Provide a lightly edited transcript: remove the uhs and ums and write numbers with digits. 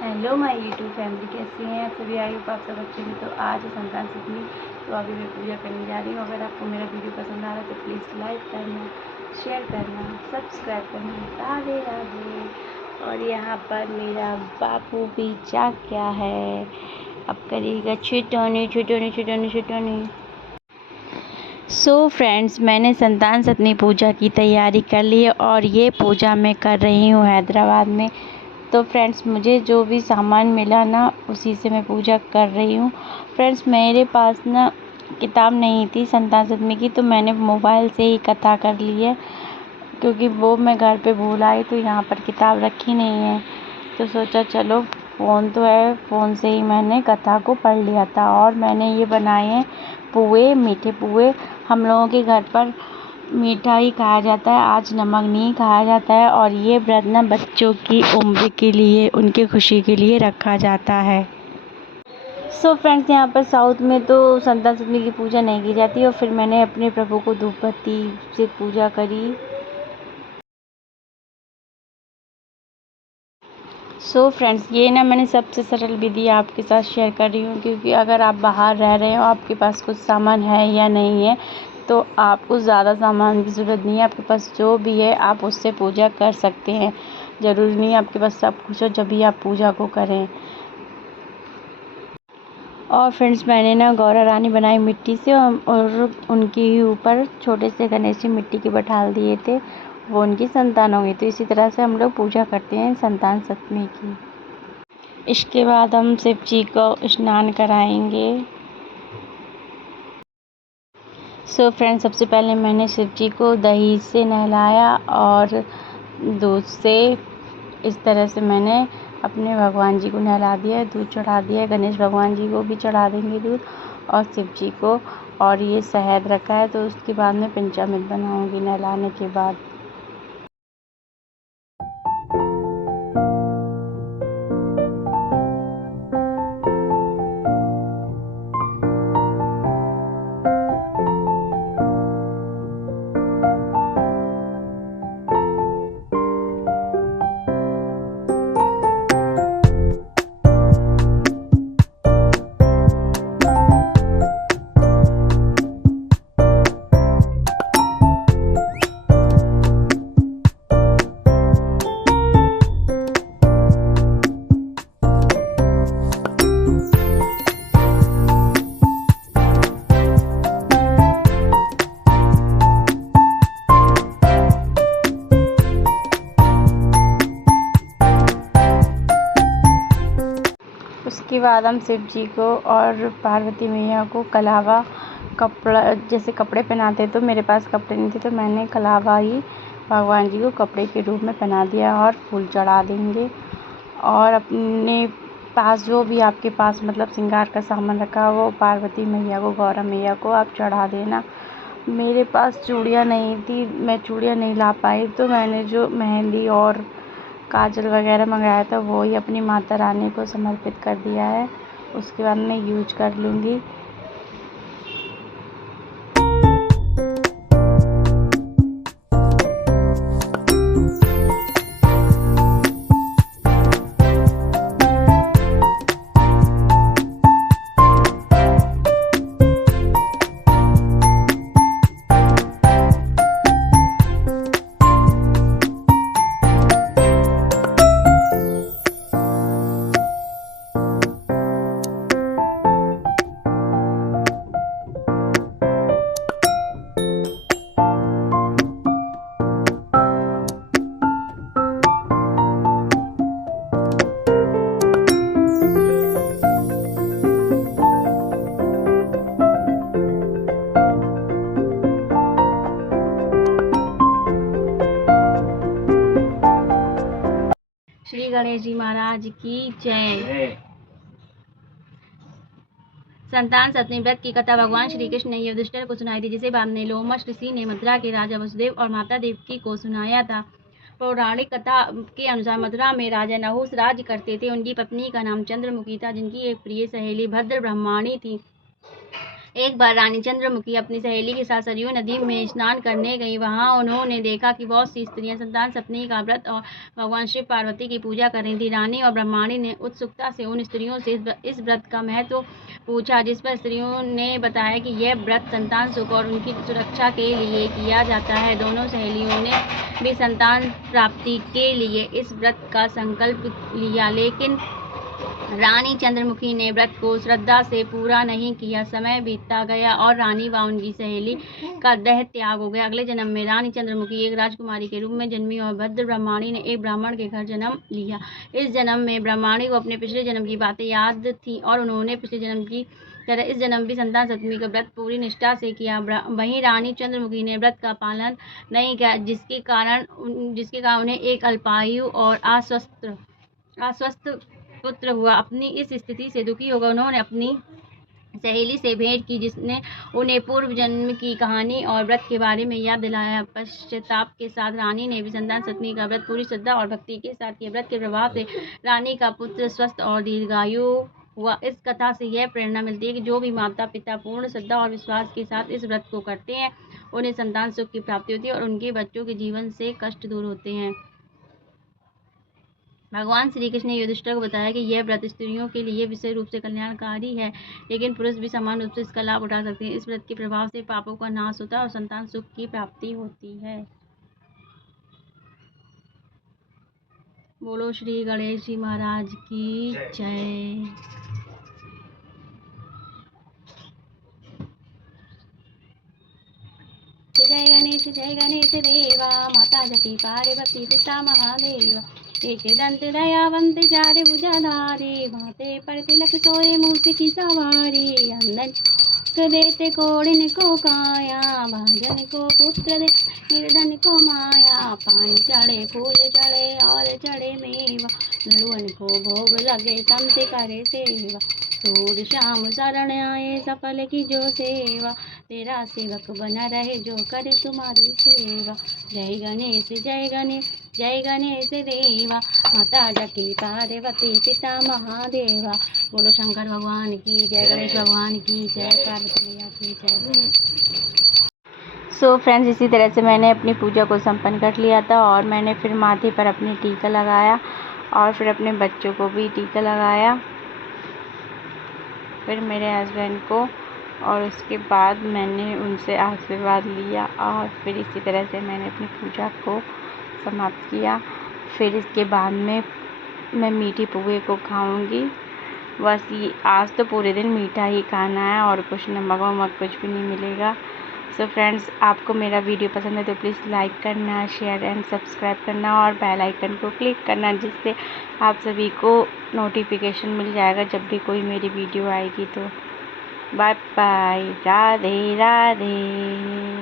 Hello my YouTube family, कैसी हैं आप सभी? आई होप आप सब अच्छे हैं। तो आज है संक्रांत सप्तमी, तो अभी मैं पूजा करने जा रही हूँ। अगर आपको मेरा वीडियो पसंद आ रहा है तो प्लीज़ लाइक करना, शेयर करना, सब्सक्राइब करना। राधे राधे। और यहाँ पर मेरा बापू भी जाग गया है, अब करेगा छिटौनी छिटौनी छिटौनी छिटौनी। सो फ्रेंड्स, मैंने संतान सप्तमी पूजा की तैयारी कर ली है और ये पूजा मैं कर रही हूँ हैदराबाद में। तो फ्रेंड्स, मुझे जो भी सामान मिला ना, उसी से मैं पूजा कर रही हूँ। फ्रेंड्स, मेरे पास ना किताब नहीं थी संतान सप्तमी की, तो मैंने मोबाइल से ही कथा कर ली है, क्योंकि वो मैं घर पे भूल आई, तो यहाँ पर किताब रखी नहीं है। तो सोचा चलो फ़ोन तो है, फ़ोन से ही मैंने कथा को पढ़ लिया था। और मैंने ये बनाए हैं पुए, मीठे पुए। हम लोगों के घर पर मीठा ही खाया जाता है, आज नमक नहीं खाया जाता है। और ये व्रत ना बच्चों की उम्र के लिए, उनकी खुशी के लिए रखा जाता है। सो फ्रेंड्स, यहाँ पर साउथ में तो संतान सप्तमी की पूजा नहीं की जाती। और फिर मैंने अपने प्रभु को धूप बत्ती से पूजा करी। सो फ्रेंड्स, ये ना मैंने सबसे सरल विधि आपके साथ शेयर कर रही हूँ, क्योंकि अगर आप बाहर रह रहे हो, आपके पास कुछ सामान है या नहीं है, तो आपको ज़्यादा सामान की ज़रूरत नहीं है। आपके पास जो भी है आप उससे पूजा कर सकते हैं। ज़रूरी नहीं आपके पास सब कुछ हो जब भी आप पूजा को करें। और फ्रेंड्स, मैंने ना गौरा रानी बनाई मिट्टी से, और उनके ऊपर छोटे से गणेश जी मिट्टी के बैठाल दिए थे। वो उनकी संतान होंगी। तो इसी तरह से हम लोग पूजा करते हैं संतान सप्तमी की। इसके बाद हम शिव जी को स्नान कराएंगे। सो फ्रेंड्स, सबसे पहले मैंने शिव जी को दही से नहलाया और दूध से। इस तरह से मैंने अपने भगवान जी को नहला दिया, दूध चढ़ा दिया। गणेश भगवान जी को भी चढ़ा देंगे दूध, और शिव जी को। और ये शहद रखा है, तो उसके बाद में पंचामृत बनाऊंगी नहलाने के बाद। उसके बाद हम शिव जी को और पार्वती मैया को कलावा कपड़ा, जैसे कपड़े पहनाते, तो मेरे पास कपड़े नहीं थे, तो मैंने कलावा ही भगवान जी को कपड़े के रूप में पहना दिया और फूल चढ़ा देंगे। और अपने पास जो भी आपके पास मतलब श्रृंगार का सामान रखा हो, वो पार्वती मैया को, गौरा मैया को आप चढ़ा देना। मेरे पास चूड़ियाँ नहीं थी, मैं चूड़ियाँ नहीं ला पाई, तो मैंने जो मेहंदी और काजल वगैरह मंगाया था, वो ही अपनी माता रानी को समर्पित कर दिया है। उसके बाद मैं यूज कर लूँगी। श्री गणेश जी महाराज की जय। संतान सप्तमी व्रत की कथा भगवान श्री कृष्ण ने युधिष्ठिर को सुनाई थी, जिसे बाद में लोमश ऋषि ने मथुरा के राजा वसुदेव और माता देवकी को सुनाया था। पौराणिक कथा के अनुसार मथुरा में राजा नहुस राज्य करते थे। उनकी पत्नी का नाम चंद्रमुखी था, जिनकी एक प्रिय सहेली भद्र ब्रह्माणी थी। एक बार रानी चंद्रमुखी अपनी सहेली के साथ सरयू नदी में स्नान करने गई। वहां उन्होंने देखा कि बहुत सी स्त्रियां संतान सप्तमी का व्रत और भगवान शिव पार्वती की पूजा कर रही थी। रानी और ब्रह्माणी ने उत्सुकता से उन स्त्रियों से इस व्रत का महत्व पूछा, जिस पर स्त्रियों ने बताया कि यह व्रत संतान सुख और उनकी सुरक्षा के लिए किया जाता है। दोनों सहेलियों ने भी संतान प्राप्ति के लिए इस व्रत का संकल्प लिया, लेकिन रानी चंद्रमुखी ने व्रत को श्रद्धा से पूरा नहीं किया। समय बीतता गया और रानी व उनकी सहेली का देह त्याग हो गया। अगले जन्म में रानी चंद्रमुखी एक राजकुमारी के रूप में जन्मी और भद्र ब्रह्माणी ने एक ब्राह्मण के घर जन्म लिया। इस जन्म में ब्रह्माणी को अपने पिछले जन्म की बातें याद थी और उन्होंने पिछले जन्म की तरह इस जन्म भी संतान सप्तमी का व्रत पूरी निष्ठा से किया। वहीं रानी चंद्रमुखी ने व्रत का पालन नहीं किया, जिसके कारण उन्हें एक अल्पायु और अस्वस्थ पुत्र हुआ। अपनी इस स्थिति से दुखी होकर उन्होंने अपनी सहेली से भेंट की, जिसने उन्हें पूर्व जन्म की कहानी और व्रत के बारे में याद दिलाया। पश्चाताप के साथ रानी ने भी संतान सप्तमी का व्रत पूरी श्रद्धा और भक्ति के साथ किया। व्रत के प्रभाव से रानी का पुत्र स्वस्थ और दीर्घायु हुआ। इस कथा से यह प्रेरणा मिलती है कि जो भी माता पिता पूर्ण श्रद्धा और विश्वास के साथ इस व्रत को करते हैं, उन्हें संतान सुख की प्राप्ति होती है और उनके बच्चों के जीवन से कष्ट दूर होते हैं। भगवान श्री कृष्ण ने युधिष्ठिर को बताया कि यह व्रत स्त्रियों के लिए विशेष रूप से कल्याणकारी है, लेकिन पुरुष भी समान रूप से इसका लाभ उठा सकते हैं। इस व्रत के प्रभाव से पापों का नाश होता है और संतान सुख की प्राप्ति होती है। बोलो श्री गणेश जी महाराज की जय। जय गणेश देवा, माता जटी पार्वती पिता महादेवा। एक दंत दयावंत चार भुजाधारी, भाते पर तिलक सोए मूस की सवारी। अंदन देते कोड़िन को काया, भाजन को पुत्र दे निर्धन को माया। पान चढ़े फूल चढ़े और चढ़े मेवा, लड़ुअन को भोग लगे संत करे सेवा। सूर श्याम शरण आए सफल की जो सेवा, तेरा सेवक बना रहे जो करे तुम्हारी सेवा। जय गणेश जय गणेश जय गणेश देवा, माता जटी पार्वती पिता महादेवा। बोलो शंकर भगवान की जय, गणेश भगवान की जय, पार्वती मैया की जय। सो फ्रेंड्स, इसी तरह से मैंने अपनी पूजा को संपन्न कर लिया था और मैंने फिर माथे पर अपनी टीका लगाया और फिर अपने बच्चों को भी टीका लगाया, फिर मेरे हस्बैंड को, और उसके बाद मैंने उनसे आशीर्वाद लिया और फिर इसी तरह से मैंने अपनी पूजा को समाप्त किया। फिर इसके बाद में मैं मीठी पुए को खाऊंगी। बस ये आज तो पूरे दिन मीठा ही खाना है और कुछ नमक वमक कुछ भी नहीं मिलेगा। सो फ्रेंड्स, आपको मेरा वीडियो पसंद है तो प्लीज़ लाइक करना, शेयर एंड सब्सक्राइब करना और बेल आइकन को क्लिक करना, जिससे आप सभी को नोटिफिकेशन मिल जाएगा जब भी कोई मेरी वीडियो आएगी। तो बाय बाय, राधे राधे।